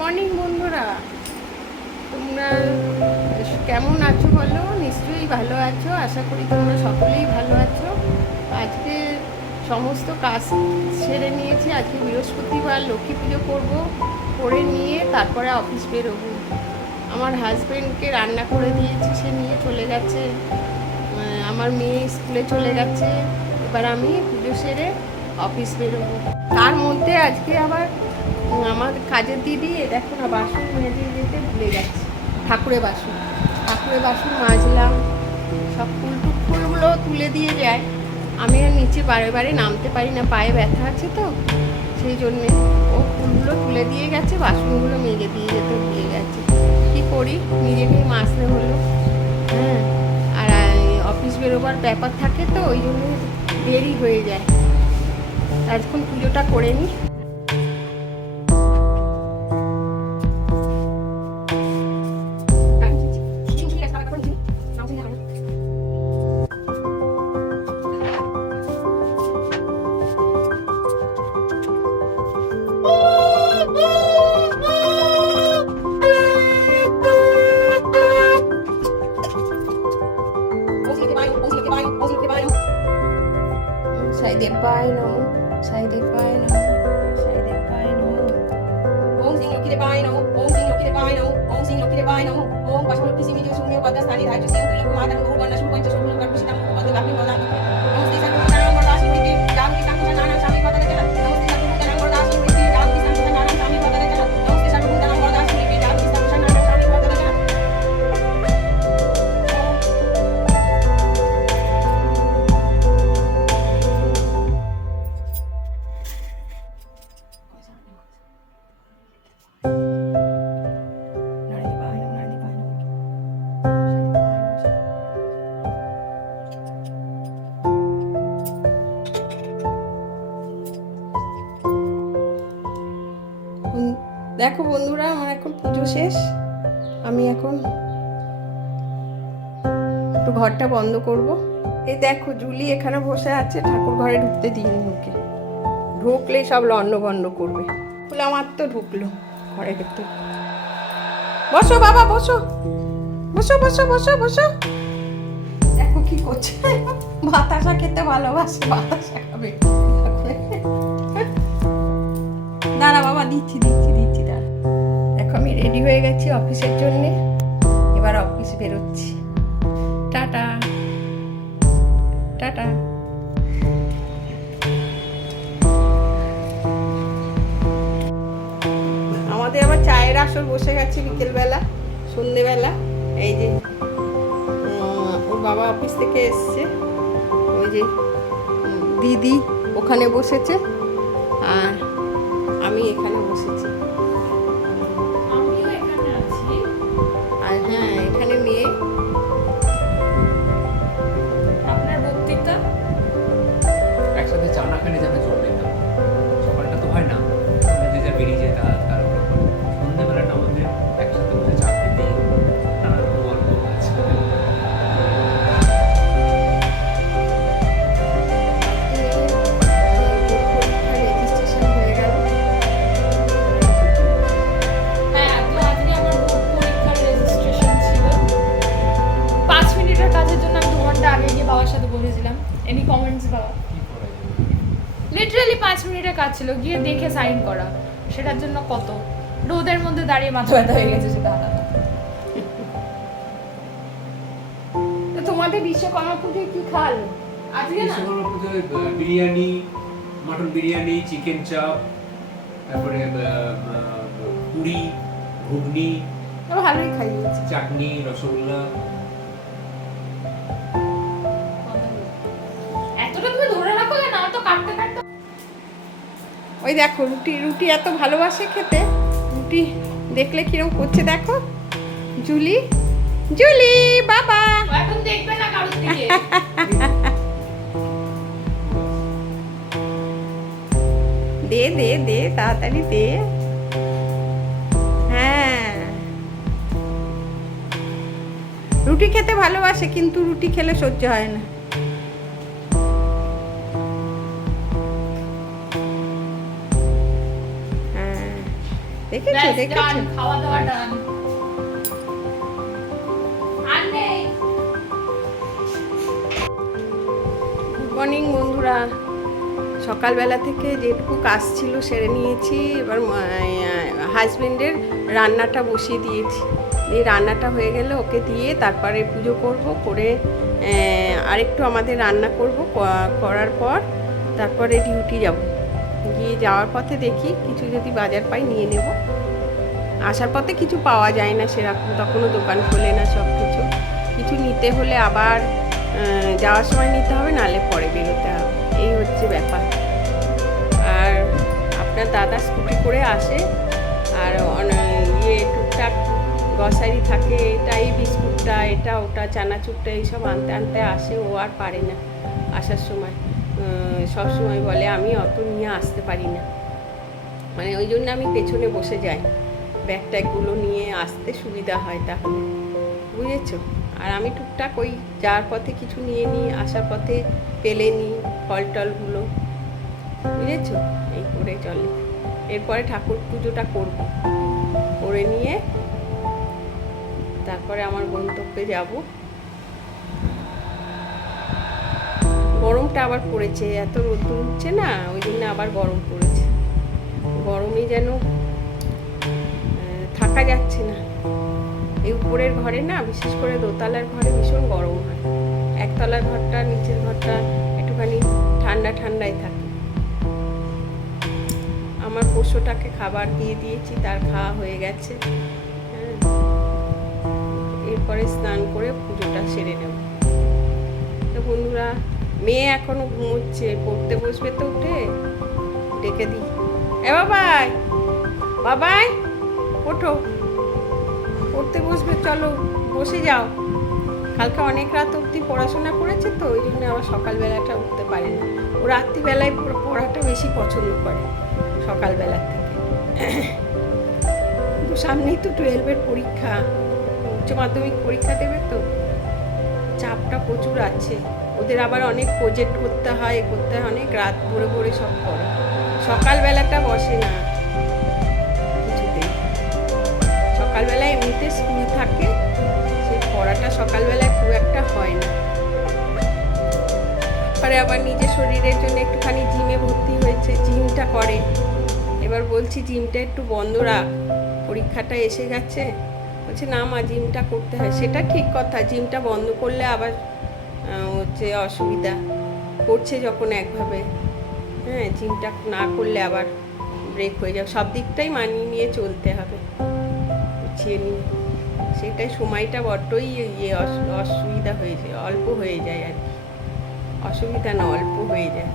Morning বন্ধুরা, তোমরা কেমন আছো বলো? নিশ্চয়ই ভালো আছো, আশা করি তোমরা সকলেই ভালো আছো। আজকে সমস্ত কাজ সেরে নিয়েছি। আজকে বৃহস্পতিবার, লক্ষ্মী পুজো করবো, করে নিয়ে তারপরে অফিস বেরোবো। আমার হাজব্যান্ডকে রান্না করে দিয়েছি, সে নিয়ে চলে গেছে। আমার মেয়ে স্কুলে চলে গেছে। এবার আমি পুজো সেরে অফিস বেরোবো। তার মধ্যে আজকে আবার আমার কাজের দিদি দেখো না, বাসন মেজে যেতে ভুলে গেছে। ঠাকুরের বাসন মাজলাম, সব ফুলগুলো তুলে দিয়ে যায়। আমি আর নিচে বারে বারে নামতে পারি না, পায়ে ব্যথা আছে তো, সেই জন্যে ও ফুলগুলো তুলে দিয়ে গেছে, বাসনগুলো মেজে দিয়ে যেতে ভুলে গেছে। কী করি, নিজেকেই মাজতে হলো। হ্যাঁ, আর অফিস বেরোবার ব্যাপার থাকে তো, ওই জন্য দেরি হয়ে যায়। এখন পুজোটা করে নিই। দেখো বন্ধুরা, আমার এখন পুজো শেষ। আমি এখন একটু ঘরটা বন্ধ করব। এই দেখো জুলি এখানে বসে আছে, ঠাকুর ঘরে ঢুকতে দিইনি ওকে। ঢুকলেই সব লন্ডভন্ড করবে। বলে আমার তো ঢুকলো ঘরে ঢুকতে। বসো বাবা, বসো বসো বসো বসো বসো। দেখো কি করছে, বাতাসা খেতে ভালোবাসে, বাতাসা খাবে। দাঁড়া বাবা, দিচ্ছি দিচ্ছি দিচ্ছি, দাঁড়া। দেখো আমি রেডি হয়ে গেছি অফিসের জন্যে। এবার অফিস বেরোচ্ছি। Tata tata. আমাদের আবার চায়ের আসর বসে গেছে বিকেলবেলা, সন্ধেবেলা। এই যে ওর বাবা অফিস থেকে এসছে, ওই যে দিদি ওখানে বসেছে, আর আমি এখানে বসেছি। আর হ্যাঁ, এখানে মেয়ে। আপনার বক্তৃতা একসাথে চা না খেলে যাবে চলবে না। সকালটা তো হয় না, যে যা বেরিয়ে যায় তার সন্ধ্যেবেলাটা আমাদের একসাথে বসে চা খেতে নানা রকম গল্প আছে। লিটারালি 5 মিনিটের কাজ ছিল, গিয়ে দেখে সাইন করা। সেটার জন্য কত রোদের মধ্যে দাঁড়িয়ে মাথা ব্যথা হয়ে গেছে সেটা। তোমাদের বিশ্বকর্মা পুজোয় কি খাওয়ালো আজকে? না বিরিয়ানি, মটন বিরিয়ানি, চিকেন চাপ, তারপরে পুরি, ঘুগনি, ভালোই খাইয়েছে। চাটনি, রসগোল্লা। এতটা তুমি ধরে রাখো না, তো কাটতে কাটতে। ওই দেখো রুটি এত ভালোবাসে খেতে। রুটি দেখলে কিরকম করছে দেখো। জুলি জুলি বাবা এখন দেখবে না কারোর দিকে। দে দে দে, তাড়াতাড়ি দে। হ্যাঁ, রুটি খেতে ভালোবাসে, কিন্তু রুটি খেলে সহ্য হয় না। দেখেছো ব্যাস, দেখেছো done, খাওয়া দাওয়া ডান। আর নেই। গুড মর্নিং বন্ধুরা, সকালবেলা থেকে যেটুকু কাজ ছিল সেরে নিয়েছি। এবার হাজবেন্ডের রান্নাটা বসিয়ে দিয়েছি। এই রান্নাটা হয়ে গেলে ওকে দিয়ে তারপরে পুজো করব, করে আরেকটু আমাদের রান্না করব, করার পর তারপরে ডিউটি যাব। গিয়ে যাওয়ার পথে দেখি কিছু যদি বাজার পাই নিয়ে নেব। আসার পথে কিছু পাওয়া যায় না সেরকম, তখনও দোকান খোলে না সব কিছু। কিছু নিতে হলে আবার যাওয়ার সময় নিতে হবে, নাহলে পরে বেরোতে হবে। এই হচ্ছে ব্যাপার। আর আপনার দাদা স্কুটি করে আসে, আর টুকটাক গ্রসারি থাকে, এটা এই বিস্কুটটা, এটা ওটা, চানাচুরটা, এইসব আনতে আনতে আসে। ও আর পারে না আসার সময়। সব সময় বলে আমি অত নিয়ে আসতে পারি না, মানে ওই জন্য আমি পেছনে বসে যাই, ব্যাগ ট্যাগগুলো নিয়ে আসতে সুবিধা হয় তাহলে, বুঝেছো। আর আমি টুকটাক ওই যাওয়ার পথে কিছু নিয়ে নিই, আসার পথে পেলে নিই ফল টলগুলো, বুঝেছো। এই করে চলে। এরপরে ঠাকুর পুজোটা করব, করে নিয়ে তারপরে আমার গন্তব্যে যাব। গরমটা আবার পড়েছে, এত রোদ্দুর উঠছে না, ওই জন্য আবার গরম পড়েছে। গরমে যেন থাকা যাচ্ছে না। এই উপরের ঘরে না, বিশেষ করে দোতলার ঘরে ভীষণ গরম হয়। একতলার ঘরটা, নিচের ঘরটা একটুখানি ঠান্ডা ঠান্ডাই থাকে। আমার পোষ্যটাকে খাবার দিয়ে দিয়েছি, তার খাওয়া হয়ে গেছে। হ্যাঁ, এরপরে স্নান করে পুজোটা সেরে নেব। তো বন্ধুরা, মেয়ে এখনো ঘুমোচ্ছে, পড়তে বসবে তো উঠে, ডেকে দিই। এ বাবাই, বাবাই ওঠো, পড়তে বসবে, চলো বসে যাও। কালকে অনেক রাত অবধি পড়াশোনা করেছে তো, ওই জন্য আবার সকালবেলাটা উঠতে পারে না। ও রাত্রিবেলায় পড়াটা বেশি পছন্দ করে সকালবেলার থেকে। কিন্তু সামনেই তো 12-এর পরীক্ষা, উচ্চ মাধ্যমিক পরীক্ষা দেবে তো, চাপটা প্রচুর আছে। ওদের আবার অনেক প্রজেক্ট করতে হয়, অনেক রাত ভরে ভরে সব করে। সকালবেলাটা বসে না কিছুতেই। সকালবেলায় এমনিতে স্কুল থাকে, সেই পড়াটা সকালবেলায় খুব একটা হয় না। পরে আবার নিজের শরীরের জন্য একটুখানি জিমে ভর্তি হয়েছে, জিমটা করে। এবার বলছি জিমটা একটু বন্ধ রাখ, পরীক্ষাটা এসে গেছে। বলছে না মা, জিমটা করতে হয়। সেটা ঠিক কথা, জিমটা বন্ধ করলে আবার হচ্ছে অসুবিধা। করছে যখন একভাবে, হ্যাঁ, জিমটা না করলে আবার ব্রেক হয়ে যাবে। সব দিকটাই মানিয়ে নিয়ে চলতে হবে, গুছিয়ে নিয়ে। সেটাই সময়টা বড্ডই অসুবিধা হয়ে যায়, অল্প হয়ে যায় আর কি। অসুবিধা না, অল্প হয়ে যায়।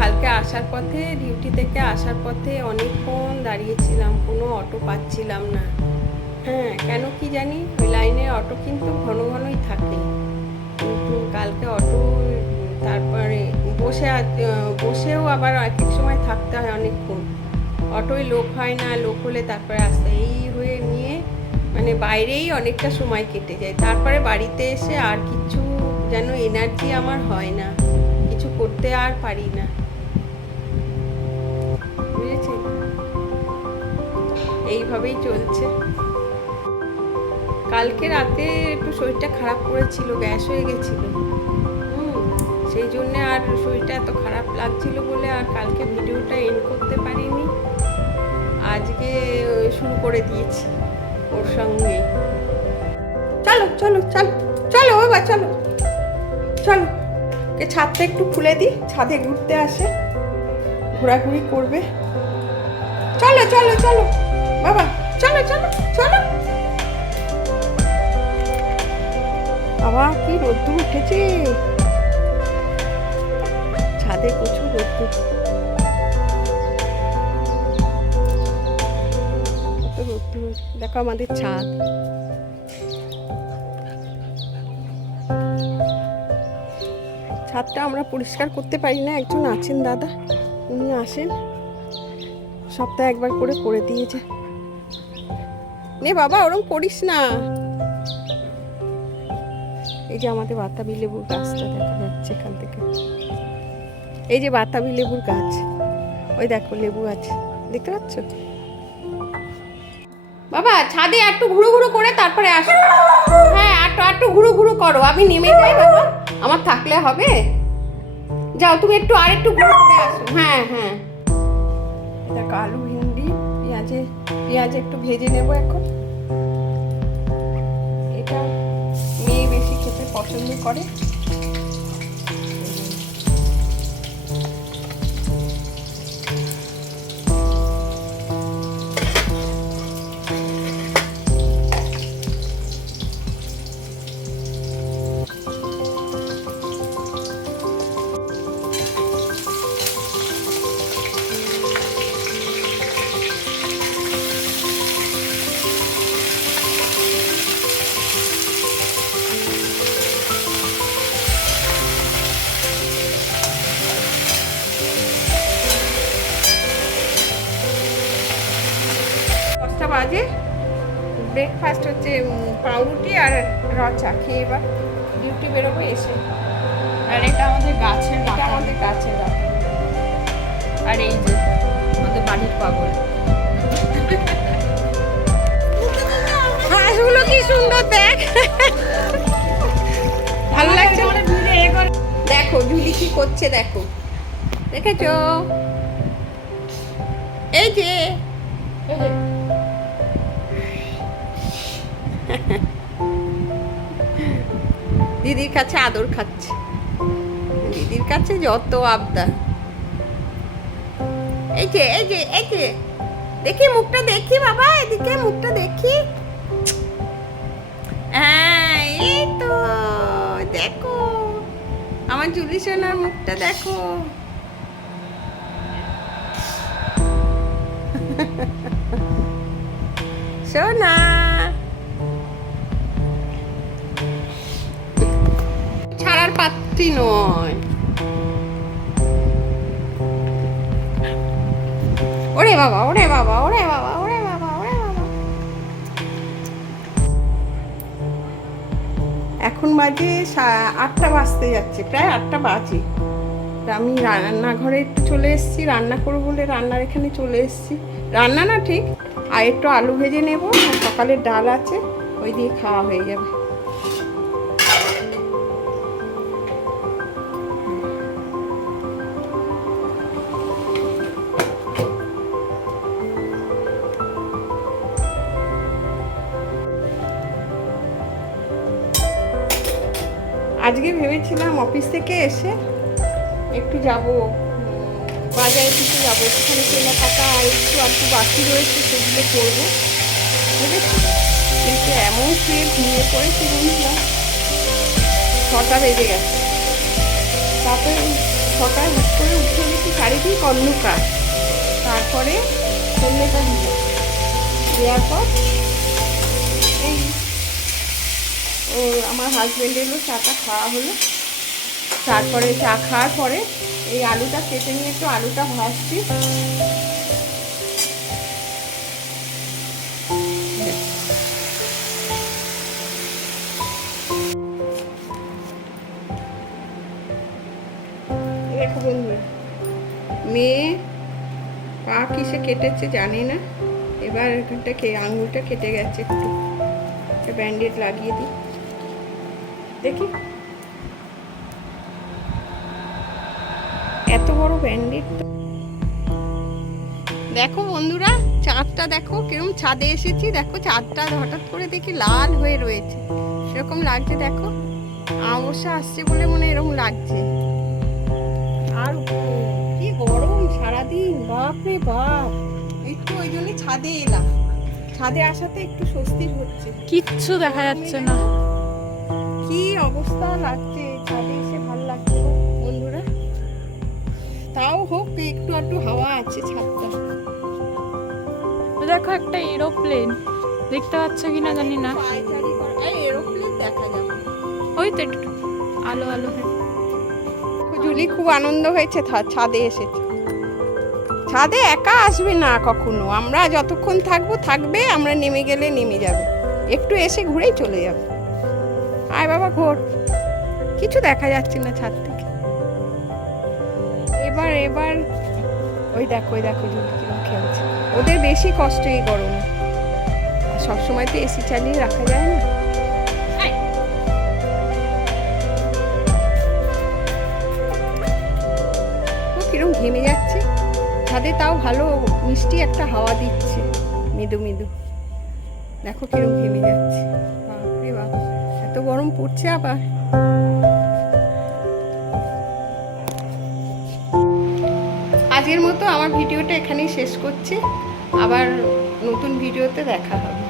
কালকে আসার পথে, ডিউটি থেকে আসার পথে অনেকক্ষণ দাঁড়িয়েছিলাম, কোনো অটো পাচ্ছিলাম না। হ্যাঁ, কেন কি জানি, ওই লাইনে অটো কিন্তু ঘন ঘনই থাকে, কিন্তু কালকে অটো, তারপরে বসেও আবার এক এক সময় থাকতে হয় অনেকক্ষণ। অটোয় লোক হয় না, লোক হলে তারপরে আসতে, এই হয়ে নিয়ে মানে বাইরেই অনেকটা সময় কেটে যায়। তারপরে বাড়িতে এসে আর কিছু যেন এনার্জি আমার হয় না, কিছু করতে আর পারি না, বুঝেছেন। এইভাবেই চলছে। কালকে রাতে একটু শরীরটা খারাপ করেছিল, গ্যাস হয়ে গেছিল। সেই জন্যে আর শরীরটা এত খারাপ লাগছিল বলে আর কালকে ভিডিওটা এন্ড করতে পারিনি। আজকে শুরু করে দিয়েছি ওর সঙ্গে। চলো চলো চলো চলো বাবা, চলো চলো, ছাদটা একটু খুলে দিই, ছাদে ঘুরতে আসে, ঘোরাঘুরি করবে। চলো চলো চলো বাবা, চলো চলো চলো। বাবা কি রোদ্দুর উঠেছে, ছাদে প্রচুর রোদ্দুর। দেখো আমাদের ছাদ। ছাদটা আমরা পরিষ্কার করতে পারি না, একজন আছেন দাদা, উনি আসেন, সপ্তাহে একবার করে দিয়েছে। নে বাবা, ওরম করিস না। এই যে আমাদের বাতাবি লেবুর গাছটা দেখা যাচ্ছে এখান থেকে। এই যে বাতাবি লেবুর গাছ, ওই দেখো লেবু আছে, দেখতে পাচ্ছ? বাবা ছাদে একটু ঘুরু ঘুরু করে তারপরে আসো। হ্যাঁ একটু ঘুরু ঘুরু করো, আমি নেমে যাই বাবা, আমার থাকলে হবে। যাও তুমি একটু আর একটু ঘুরু করে আসো। হ্যাঁ হ্যাঁ, দেখো আলু ভিন্ডি পেঁয়াজে একটু ভেজে নেবো এখন। এটা মেয়ে বেশি খেতে পছন্দ করে। বাজে, ব্রেকফাস্ট হচ্ছে পাউরুটি আর রচা খেয়ে এবার ডিউটি বেরোবো এসে। আর এটা আমাদের গাছের এটা বাগান। আমাদের গাছের রাখা। আর এই যে আমাদের বাড়ির পাগল। হাঁসগুলো কি সুন্দর দেখ, ভালো লাগছে। দেখো ঝুলি কি করছে দেখো, দেখেছো? এই যে দিদির কাছে আদর খাচ্ছে, দিদির কাছে যত আবদার। এই যে এই যে এই যে দেখি মুখটা দেখি বাবা, এদিকে মুখটা দেখি। হ্যাঁ এই তো দেখো আমার জুলি সোনার মুখটা দেখো। সোনা ছাড়ার পাত্রী নয়। ওরে বাবা ওরে বাবা ওরে বাবা ওরে বাবা ওরে বাবা। এখন বাজে 8টা বাজতে যাচ্ছে, প্রায় 8টা বাজে। আমি রান্নাঘরে একটু চলে এসেছি, রান্না করবো বলে রান্নার এখানে চলে এসেছি। রান্না না ঠিক, আর একটু আলু ভেজে নেব, সকালের ডাল আছে ওই দিয়ে খাওয়া হয়ে যাবে। আজকে ভেবেছিলাম অফিস থেকে এসে একটু যাব বাজারে কিছু যাবো, সেখানে কেনাকাটা আর একটু বাকি রয়েছে সেগুলো করবো বুঝেছি। কিন্তু এমন শুয়ে ঘুমিয়ে পড়েছি বন্ধুরা, 6টা বেজে গেছে। তারপরে 6টায় হুট করে উঠে গেছি, চারিদিক অন্ধকার। তারপরে সন্ধ্যেটা দিল, দেওয়ার পর এই ও আমার হাজব্যান্ড এলো, চাটা খাওয়া হলো। তারপরে চা খাওয়ার পরে এই আলুটা কেটে নিয়ে একটু আলুটা ভাজছি। দেখো বন্ধুরা, মেয়ে পা কিসে কেটেছে জানি না, এবার এখানটা আঙুলটা কেটে গেছে, একটু ব্যান্ডেড লাগিয়ে দিই দেখি। এত বড় ব্যান্ডেড। দেখো বন্ধুরা চাঁদটা দেখো কিরকম, ছাদে এসেছি দেখো চাঁদটা হঠাৎ করে দেখি লাল হয়ে রয়েছে, সেরকম লাগছে দেখো। অবশ্য আসছে বলে মনে এরকম লাগছে। আর কি গরম সারাদিন, বাপরে বাপ। একটু ওই জন্যই ছাদে এলাম, ছাদে আসাতে একটু স্বস্তি হচ্ছে। কিচ্ছু দেখা যাচ্ছে না, কি অবস্থা লাগছে, ছাদে এসে ভালো লাগছে বন্ধুরা। তাও হোক একটু হাওয়া আছে ছাদটা। দেখো একটা এরোপ্লেন, দেখতে পাচ্ছ কিনা জানি না, এরোপ্লেন দেখা যাবে ওই তো একটু আলো আলো। জুলি খুব আনন্দ হয়েছে ছাদে এসেছে। ছাদে একা আসবে না কখনো, আমরা যতক্ষণ থাকবে, আমরা নেমে গেলে নেমে যাবে, একটু এসে ঘুরেই চলে যাবে। আয় বাবা ঘোর, কিছু দেখা যাচ্ছে না ছাদ থেকে। এবার এবার ওই দেখো জুলি কিরম খেলছে। ওদের বেশি কষ্ট এই গরমে, সবসময় তো এসি চালিয়ে রাখা যায় না। হাই। ও কিরম ঘেমে যাচ্ছে, ছাদে তাও ভালো মিষ্টি একটা হাওয়া দিচ্ছে, মৃদু মৃদু। দেখো কিরম ঘেমে যাচ্ছে, বাপরে বাপ এত গরম পড়ছে আবার। আজকের মতো আমার ভিডিওটা এখানেই শেষ করছি, আবার নতুন ভিডিওতে দেখা হবে।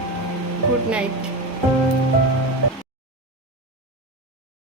Good night.